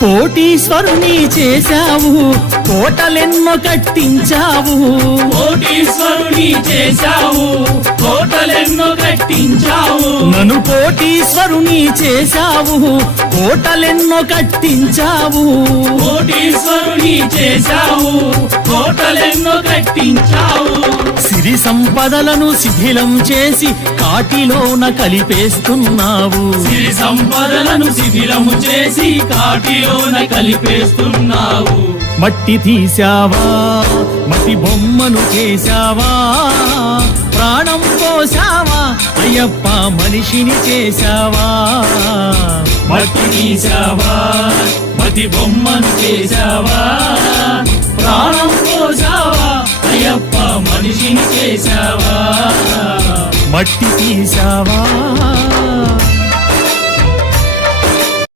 కోటీశ్వరుని చేశావు, కోటలెన్నో కట్టించావు. కోటీశ్వరుని చేశావు, కోటలెన్నో కట్టించావు. నన్ను కోటీశ్వరుని చేశావు, కోటలెన్నో కట్టించావు. కోటీశ్వరుని చేశావు, కోటలెన్నో కట్టించావు. సిరి సంపదలను శిథిలం చేసి కాటిలోన కలిపేస్తున్నావు. సిరి సంపదలను శిథిలము చేసి కాటిలోన కలిపేస్తున్నావు. మట్టి తీసావా, మట్టి బొమ్మను చేశావా, ప్రాణం పోసావా అయ్యప్ప మనిషిని చేశావా. మట్టి తీసావా, మట్టి బొమ్మను చేశావా, ప్రాణం పోసావా అయ్యప్ప మనిషిని చేశావా. మట్టి తీసావా